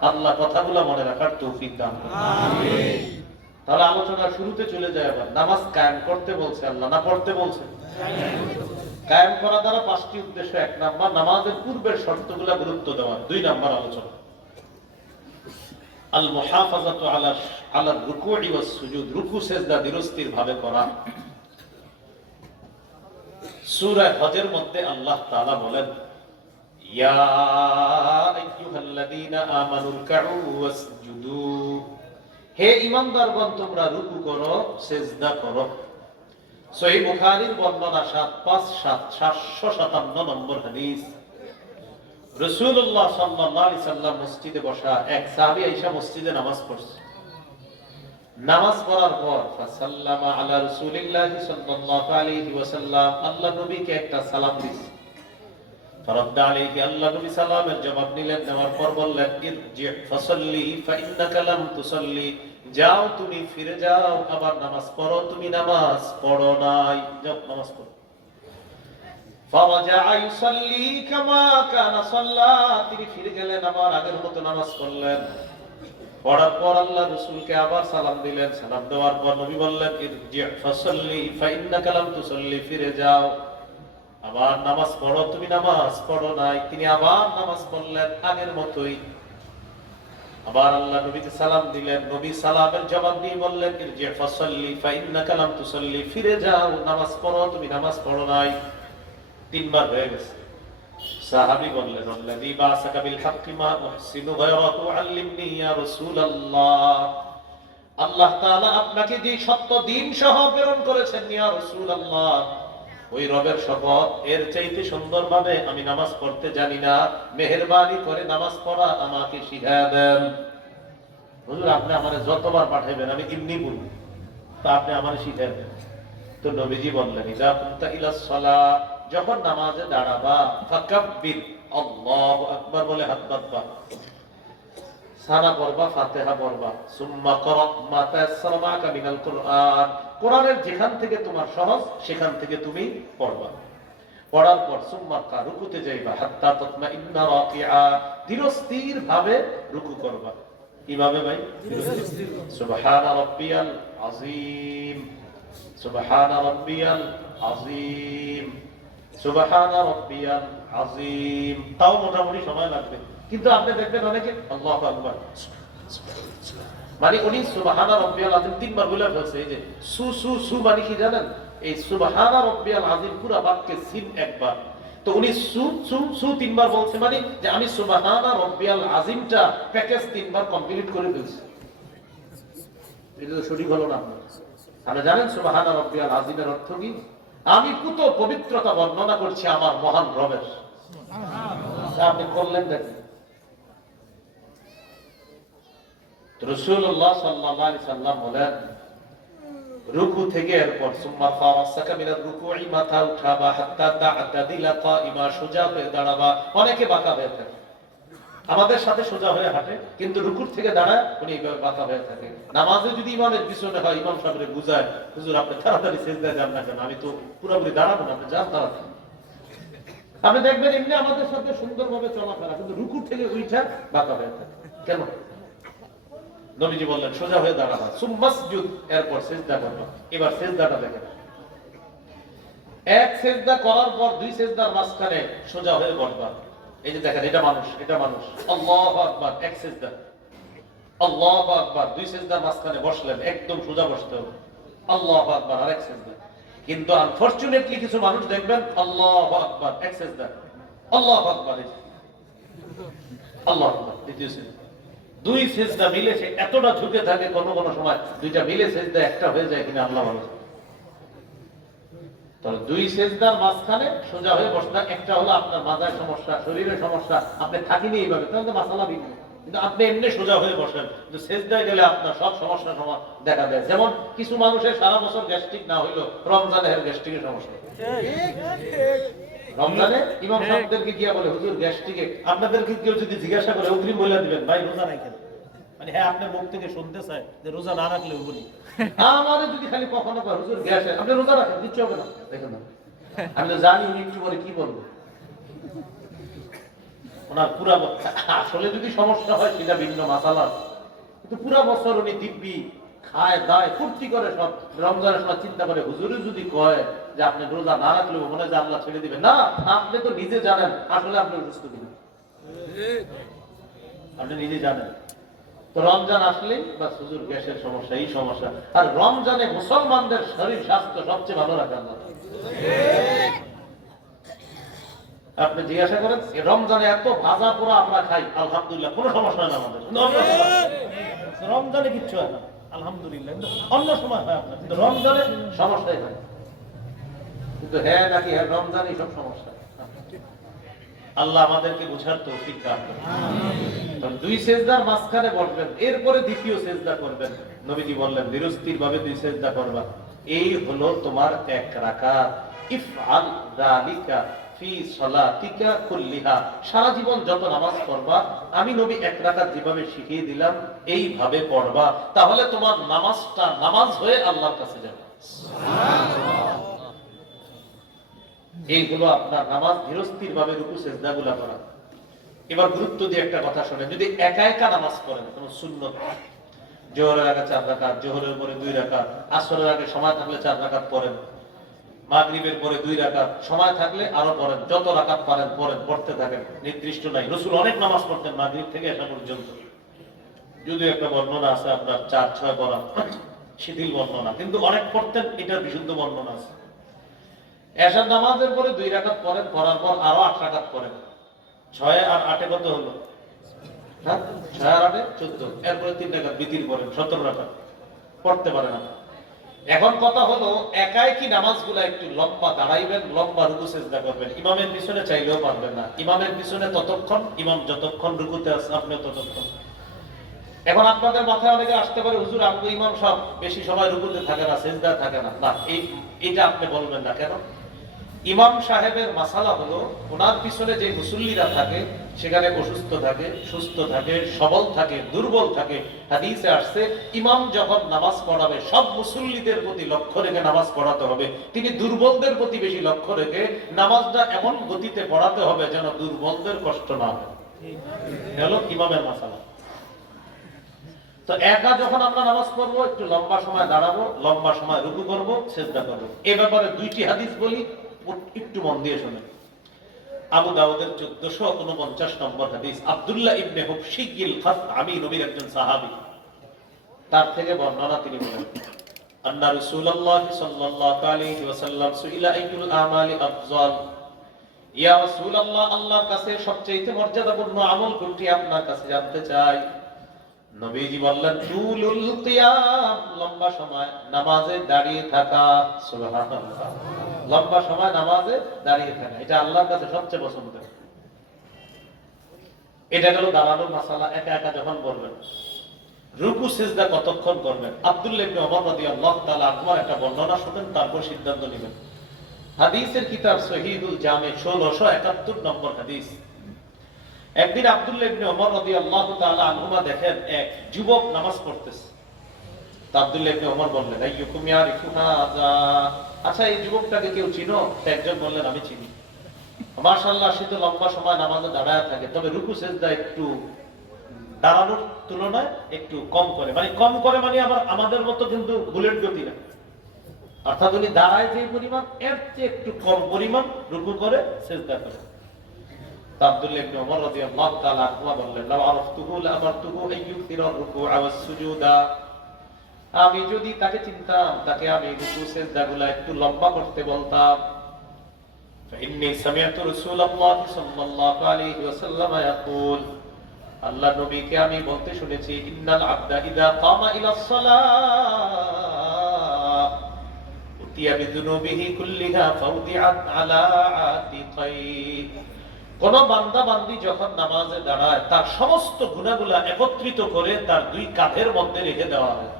আল্লাহ কথাগুলো মনে রাখার তৌফিক দান করুন। তাহলে আলোচনা শুরুতে চলে যায় আবার। নামাজ কায়েম করতে বলছে আল্লাহ না পড়তে বলছে? কায়েম করা দ্বারা পাঁচটি উদ্দেশ্য। এক নাম্বার নামাজের পূর্বের শর্তগুলো গুরুত্ব দেওয়া। দুই নাম্বার আলোচনা। আল মুহাফাজাতু আলা আলা রুকুই ওয়াস সুজুদ। রুকু সেজদা ধীরস্থির ভাবে করা। সূরা হজের মধ্যে আল্লাহ তাআলা বলেন ইয়া আইয়ুহাল্লাযীনা আমানু রুকউ ওয়াসজুদু। হে ঈমানদারগণ তোমরা রুকু করো, সেজদা করো। সহিহ বুখারীর বর্ণনা 75757 নম্বর হাদিস। রাসূলুল্লাহ সাল্লাল্লাহু সাল্লাম মসজিদে বসা এক সাহাবী আইসা মসজিদে নামাজ পড়ছে। নামাজ পড়ার পর ফাসাল্লামা আলা রাসূলিল্লাহ সাল্লাল্লাহু আলাইহি ওয়াসাল্লাম, আল্লাহ নবীকে একটা সালাম দিছে। فرد عليه আল্লাহ নবী সালামের জবাব নিলেন নেওয়ার পর বললেন ইরজি ফাসাল্লি ফাইন্নাকা লাম তুসাল্লি যাও তুমি ফিরে যাও আবার নামাজ পড়ো তুমি নামাজ পড়ো নাই যাও নামাজ পড়ো ফারাজা ইউসাল্লি কামা কানা সাল্লা তিনি ফিরে গেলেন আবার আগের মতো নামাজ পড়লেন পড়ার পর আল্লাহ রসুলকে আবার সালাম দিলেন সালাম দেওয়ার পর নবী বললেন ইরজি ফাসাল্লি ফাইন্নাকা লাম তুসাল্লি ফিরে যাও আবার নামাজ পড়ো, তুমি নামাজ পড়ো নাই, তিনি আবার নামাজ পড়লেন আগের মতোই। আবার আল্লাহ নবীকে সালাম দিলেন, নবী সালামের জবাব দিয়ে বললেন ইরজি ফাসাল্লি ফাইন্নাকা লাম তুসাল্লি, ফিরে যাও, নামাজ পড়ো, তুমি নামাজ পড়ো নাই। তিনবার হয়ে গেছে। সাহাবী বললেন, আল্লাযী বাসাকা বিল হাক্কি মা আল্লিমনি ইয়া রাসূলুল্লাহ। আল্লাহ তাআলা আপনাকে যে সত্য দিন সহ প্রেরণ করেছেন ইয়া রাসূলুল্লাহ। ওই রবের শপথ। এর চাইতে সুন্দরভাবে আমি নামাজ পড়তে জানি না। মেহেরবানি করে নামাজ পড়া আমাকে শিখায় দেন। হুজুর, আপনি আমারে যতবার পাঠাইবেন, আমি এমনি বলব। তা আপনি আমারে শিখায় দেন। তো নবীজি বললেন, ইদা কুনতা ইলা সালা যখন নামাজে দাঁড়াবা, ফাকাব্বির, আল্লাহু আকবার বলে হাত বাঁধবা। সানা পড়বা, ফাতিহা পড়বা। সুম্মা করা মা তায়াসসারা মাকা মিনাল কুরআন। কোরআনের যেখান থেকে তোমার সহজ, সেখান থেকে তুমি পড়বা। পড়ার পর সুম্মা কা রুকুতে যাইবা, হাত্তা তাতমা ইন্না রাকিআ। ধীরস্থির ভাবে রুকু করবা। কীভাবে ভাই? সুবহান রাব্বিয়াল আযীম। সুবহান রাব্বিয়াল আযীম। সুবহান রাব্বিয়াল আযীম। তাও মোটামুটি সময় লাগবে। কিন্তু আপনি দেখবেন অনেকে, আল্লাহু আকবার। মানে উনি সুবহানা রাব্বিয়াল আযীম তিনবার বলে যে সু সু সু মানে কি জানেন? এই রাব্বিয়াল বাক্যে একবার। তো উনি সু সু সু তিনবার বলছে মানে যে আমি সুবহানা রাব্বিয়াল প্যাকেজ তিনবার কমপ্লিট করে ফেলছি। এটা তো সঠিক হলো না জানেন রাব্বিয়াল অর্থ কি? আমি কুত পবিত্রতা বর্ণনা করছি আমার মহান রবের। আপনি অনেকে থাকে। আমাদের সাথে সোজা হয়ে হাঁটে, কিন্তু রুকুর থেকে দাঁড়ায় উনি এইভাবে বাঁকা হয়ে থাকে। নামাজে যদি ইমামের পিছনে হয়, ইমাম সাহেবের বুঝায়, হুজুর, আপনি তাড়াতাড়ি যান না কেন? আমি তো পুরোপুরি দাঁড়াবো না, আপনি যান তাড়াতাড়ি। আপনি দেখবেন এমনি আমাদের সাথে সুন্দরভাবে চলাফেরা, কিন্তু রুকুর থেকে উইঠা বাঁকা হয়ে থাকে। কেন? নবীজি বললেন, সোজা হয়ে দাঁড়াবা এরপর করবা। এবার দেখেন। এক সেজদা করার পর দুই সেজদার মাঝখানে সোজা হয়ে বসবা। এই যে দেখেন, এটা মানুষ এটা মানুষ। আল্লাহু আকবার, এক সেজদা। আল্লাহু আকবার, দুই সেজদার মাঝখানে বসলেন, একদম সোজা বসতে হবে। আল্লাহু আকবার, আরেক সেজদা। কিন্তু আনফরচুনেটলি কিছু মানুষ দেখবেন, আল্লাহু আকবার সেজদা আল্লাহু আকবার। দ্বিতীয় দুই সেজদা মিলে সে এতটা ঝুঁকে থাকে, কোনো কোনো সময় দুইটা মিলে সেজদা একটা হয়ে যায় কিনা আল্লাহ জানে। তাহলে দুই সেজদার মাঝখানে সোজা হয়ে বসনা একটা হলো আপনার মাথায় সমস্যা, শরীরের সমস্যা, আপনি থাকিনি এইভাবে, তাহলে মাসালা ভিন্ন কিন্তু আপনি এমনি সোজা হয়ে বসেন কিন্তু সেজদায় গেলে আপনার সব সমস্যা সমা- দেখা দেয়। যেমন কিছু মানুষের সারা বছর গ্যাস্ট্রিক না হইল রমজানে গ্যাস্ট্রিকের সমস্যা। রমজানে ইমাম সাহেবদেরকে গিয়া বলে, হুজুর, গ্যাস্ট্রিকে আপনাদেরকে কেউ যদি জিজ্ঞাসা করে, অগ্রিম বলে দিবেন, ভাই রোজা নাই কেন? মানে হ্যাঁ আপনার মুখ থেকে শুনতে চায় যে রোজা না রাখলে বলি আমারে যদি খালি কখনো কয়, হুজুর, গ্যাসে আপনি রোজা রাখেন, কিচ্ছু হবে না। দেখেন আমি তো জানি একটু পরে কি বলব। ওনার পুরা আসলে যদি সমস্যা হয়, সেটা ভিন্ন মাসালা কিন্তু পুরা বছর উনি দিব্যি, খায়, দায়, ফুর্তি করে সব রমজানের সময় চিন্তা করে হুজুরে যদি কয় যে আপনি রোজা না রাখলেও মনে হয় আল্লাহ ছেড়ে দিবে না, আপনি তো নিজে জানেন, আসলে আপনি অসুস্থ কিনা। আপনি নিজে জানেন। তো রমজান আসলেই বা হুজুর, গ্যাসের সমস্যা, এই সমস্যা। আর রমজানে মুসলমানদের শরীর স্বাস্থ্য সবচেয়ে ভালো রাখে আল্লাহ। আপনি জিজ্ঞাসা করেন রমজানে এত ভাজা পোড়া আমরা খাই আলহামদুলিল্লাহ কোনো সমস্যা হয় না আমাদের রমজানে কিচ্ছু হয় না আলহামদুলিল্লাহ অন্য সময় হয় আপনার কিন্তু রমজানে সমস্যাই হয় কিন্তু হ্যাঁ নাকি হ্যাঁ রমজানে সব সমস্যা আল্লাহ আমাদেরকে বুঝার তৌফিক দান করুন। তো দুই সেজদার মাঝখানে বসবেন এরপরে দ্বিতীয় সেজদা করবেন নবীজি বললেন ধীরস্থির ভাবে দুই সেজদা করবা এই হলো তোমার এক রাকাত ইফআল যালিকা ফি সলাতিকা কুল্লিহা। সারা জীবন যত নামাজ পড়বা আমি নবী এক রাকাত যেভাবে শিখিয়ে দিলাম এইভাবে পড়বা। তাহলে তোমার নামাজটা নামাজ হয়ে আল্লাহর কাছে যাবে। এইগুলো আপনার নামাজ ধীরস্থির ভাবে রুকু করা। এবার গুরুত্ব দিয়ে একটা কথা শোনেন। যদি একা একা নামাজ পড়েন কোন শূন্য জোহরের আগে চার রাকাত জোহরের পরে দুই রাকাত আসরের আগে সময় থাকলে চার রাকাত পড়েন। মাগরিবের পরে দুই রাকাত সময় থাকলে আরও পড়েন। যত রাকাত পারেন, পড়েন, পড়তে থাকেন। নির্দিষ্ট নাই। রসুল অনেক নামাজ পড়তেন মাগরিব থেকে এসা পর্যন্ত। যদিও একটা বর্ণনা আছে আপনার চার, ছয় পড়া। শিথিল বর্ণনা। কিন্তু অনেক পড়তেন, এটার বিশুদ্ধ বর্ণনা আছে। এসার নামাজের পরে দুই রাকাত পড়েন, পড়ার পর আরও আট রাকাত পড়েন। ছয় আর আটে কত হলো? হ্যাঁ? ছয় আর আটে চোদ্দ। এরপরে তিন রাকাত বিতির পড়েন সতেরো রাকাত। পড়তে পারেন না এখন কথা হলো, একাই কি নামাজগুলো একটু লম্বা দাঁড়াইবেন, লম্বা রুকু চেষ্টা করবেন? ইমামের পিছনে চাইলেও পারবেন না। ইমামের পিছনে ততক্ষণ, ইমাম যতক্ষণ রুকুতে আছে আপনি ততক্ষণ। এখন আপনাদের মাথায় অনেকে আসতে পারে, হুজুর, আপনি ইমাম সব বেশি সময় রুকুতে থাকে না সেজদা থাকে না। না, এই এটা আপনি বলবেন না। কেন? ইমাম সাহেবের মাসালা হলো, ওনার পিছনে যে মুসল্লিরা থাকে, সেখানে অসুস্থ থাকে, সুস্থ থাকে, সবল থাকে, দুর্বল থাকে, হাদিসে আসছে, ইমাম যখন নামাজ পড়াবে, সব মুসল্লিদের প্রতি লক্ষ্য রেখে নামাজ পড়াতে হবে। তিনি দুর্বলদের প্রতি বেশি লক্ষ্য রেখে নামাজটা এমন গতিতে পড়াতে হবে যেন দুর্বলদের কষ্ট না হয়। হলো ইমামের মাসালা। তো একা যখন আমরা নামাজ পড়ব, একটু লম্বা সময় দাঁড়াবো, লম্বা সময় রুকু করব, সেজদা করব। এ ব্যাপারে দুইটি হাদিস বলি। একটু মন দিয়ে শোনেন। আবু দাউদের চোদ্দশো উনপঞ্চাশ নম্বর হাদিস, আব্দুল্লাহ ইবনে হুফশিগিল আমি নবীর একজন সাহাবী। তার থেকে বর্ণনা তিনি বলেন, আন্না রাসূলুল্লাহ সাল্লাল্লাহু আলাইহি ওয়াসাল্লাম সুইলা আইয়ুল ইয়া কাছে সবচেয়ে মর্যাদাপূর্ণ আমল কোনটি আপনার কাছে জানতে চাই? নবীজি বললেন, তুলুল কিয়াম, লম্বা সময়, নামাজে দাঁড়িয়ে থাকা। সুবহানাল্লাহ। লম্বা সময় নামাজে দাঁড়িয়ে থাকা। এটা আল্লাহর কাছে সবচেয়ে পছন্দের। এটা গেল দাঁড়ানোর মাসালা, একা একা যখন বলবেন। রুকু, সিজদা কতক্ষণ করবেন? আব্দুল্লাহ ইবনে ওমর রাদিয়াল্লাহু তাআলা আপনার একটা বর্ণনা শুনেন, তারপর সিদ্ধান্ত নেবেন। হাদিসের কিতাব সহিহুল জামে 1671 নম্বর হাদিস। একদিন ইবনে ওমর রাদিয়াল্লাহু তাআলা আনহুমা দেখেন এক যুবক নামাজ পড়তেছে। ইবনে ওমর বললেন, আইয়ুকুম ইয়ারিফু হাযা? আচ্ছা এই যুবকটাকে কেউ চিনো? একজন বললেন, আমি চিনি। মাশাআল্লাহ, সে তো লম্বা সময় নামাজে দাঁড়ায় থাকে। তবে রুকু, সেজদা একটু দাঁড়ানোর তুলনায় একটু কম করে। মানে কম করে মানে আবার আমাদের মতো কিন্তু বুলেট গতি না। অর্থাৎ উনি দাঁড়ায় যে পরিমাণ, এর চেয়ে একটু কম পরিমাণ রুকু করে, সেজদা করে। আব্দুল্লাহ ইবনে ওমর রাদিয়াল্লাহু তাআলা বললেন, লাউ আরাফতুহু লাআমারতুহু আন ইউকসিরা আর-রুকু ওয়াস সুজুদা। আমি যদি তাকে চিনতাম তাকে আমি রুকু সিজদাগুলো একটু লম্বা করতে বলতাম فإني سمعت رسول الله صلى الله عليه وسلم يقول আল্লাহ নবীকে আমি বলতে শুনেছি ইন্নাল আবদা ইদা কামা ইলা সালাহ উতিয়া বিযুনুবিহি কুল্লিহা ফাউদিআত আলা আতিকাই কোন বান্দা বান্দি যখন নামাজে দাঁড়ায় তার সমস্ত গুণাগুলা একত্রিত করে তার দুই কাঁধের মধ্যে রেখে দেওয়া হয়